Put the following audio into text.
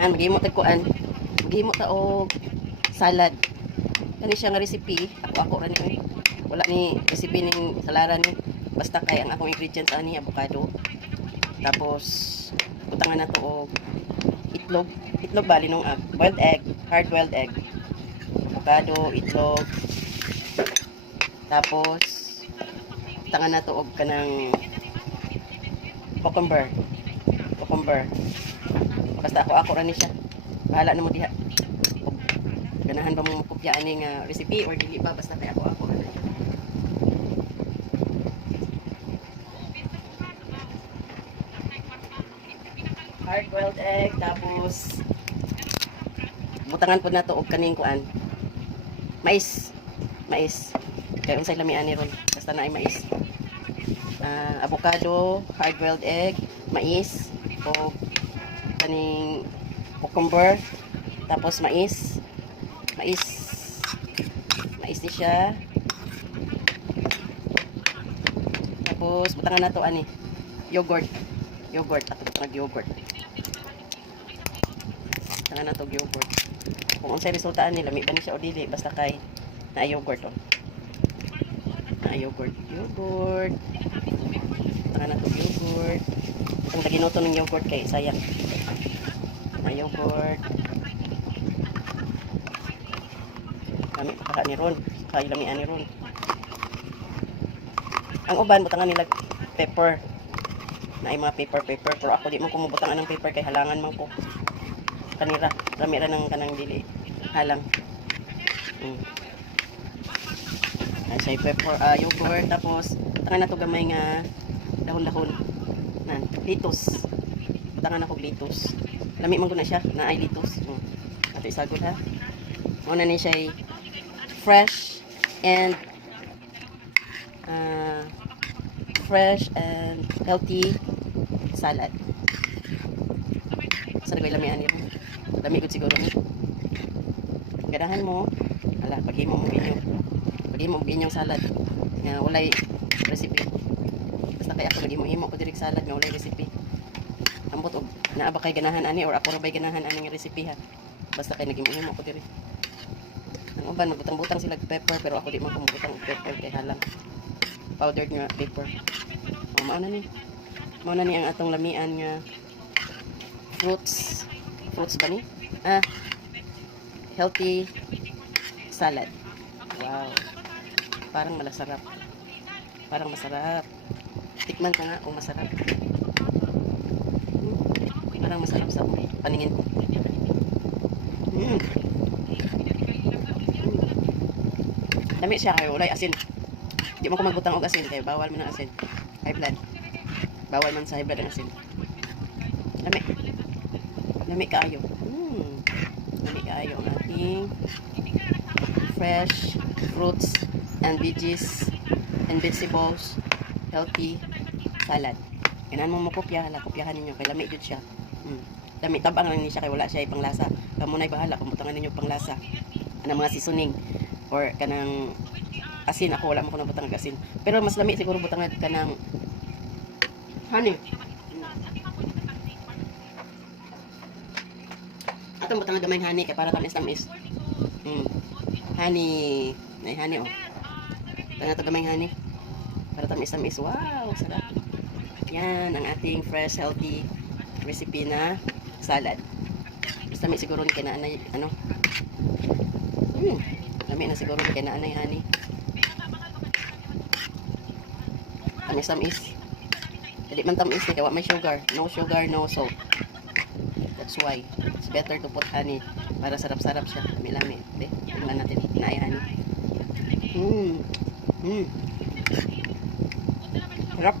Maghimo tag kuan. Maghimo ta og salad. Kani siya nga recipe, ako ra ni. Wala ni recipe ning salaran ni. Basta kay ang akong ingredients ani avocado. Tapos butangan na to og itlog. Itlog bali nung boiled egg, hard boiled egg. Avocado, itlog. Tapos butangan na to og kanang cucumber. Basta ako ra ni siya. Bahala na mo diha. Ganahan ba mo kopyaan ning recipe or dili ba, basta kay ako ra na. Hard boiled egg, tapos butangan po na to og kaning kuan. Mais. Kaya unsay lamian ni ron. Basta na ay mais. Avocado, hard boiled egg, mais, o kaning cucumber, tapos mais ni siya. Tapos butangan na to ani yogurt ato tag yogurt. Butangan na to yogurt. Kung unsay resulta ani lami ba ni siya o dili, basta kay na yogurt na yogurt. Butangan na to yogurt. Ang ginoto ng yogurt kay sayang. Na yogurt. Kami kaka ni ron, kay lamian ni ron. Ang uban butangan nila pepper. Na ay mga paper, pero ako di mo kumubutangan ng paper kay halangan man ko. Kanira, rami ra ng kanang dili halang. Ay say pepper, yogurt, tapos butangan na to gamay nga dahon-dahon. Litos. Butangan ako litos. Lami man ko na siya, na ay litos. Ato isagol ha. Muna ni siya fresh and healthy salad. Sa nagay lamian niyo. Lami gud siguro ni. Ganahan mo. Ala, paghimo mo ginyong salad. Nga walay recipe. Basta kay ako naghimo-himo ko direk salad nga walay recipe. Ambot og naa ba kay ganahan ani or ako ra bay ganahan ani nga recipe ha. Basta kay naghimo-himo ko direk. Ang uban magbutang-butang sila pepper pero ako di man kumubutang og pepper kay halang. Powdered nga pepper. Mao na ni ang atong lamian nga fruits ba ni? Healthy salad. Wow. Parang masarap. Tikman ka nga kung masarap. Parang masarap sa paningin ko. Dami siya kayo, walay asin. Di mo ko magbutang og asin kaya bawal man ang asin. High blood. Bawal man sa high blood ang asin. Lami kaayo. Lami kaayo ang ating fresh fruits and veggies and vegetables healthy salad. Ganaan mo kopyahan ninyo kay lami jud siya. Lami tabang lang ni siya kay wala siya panglasa. Kamo nay bahala kung butangan ninyo panglasa. Ana mga seasoning or kanang asin, ako wala mo ko nang butang asin. Pero mas lami siguro butangan kanang honey. Atong butangan gamay honey kay para tamis. Honey, nay honey oh. Tanga to gamay honey. Para tamis. Wow, sarap. Yan ang ating fresh healthy recipe na salad. Basta may siguro ni kinaanay ano. Lami na siguro ni kinaanay honey. Tamis. Dili man tamis ni kaya may sugar. No sugar, no salt. That's why it's better to put honey para sarap-sarap siya. Lami. Tingnan natin na ay honey. Sarap.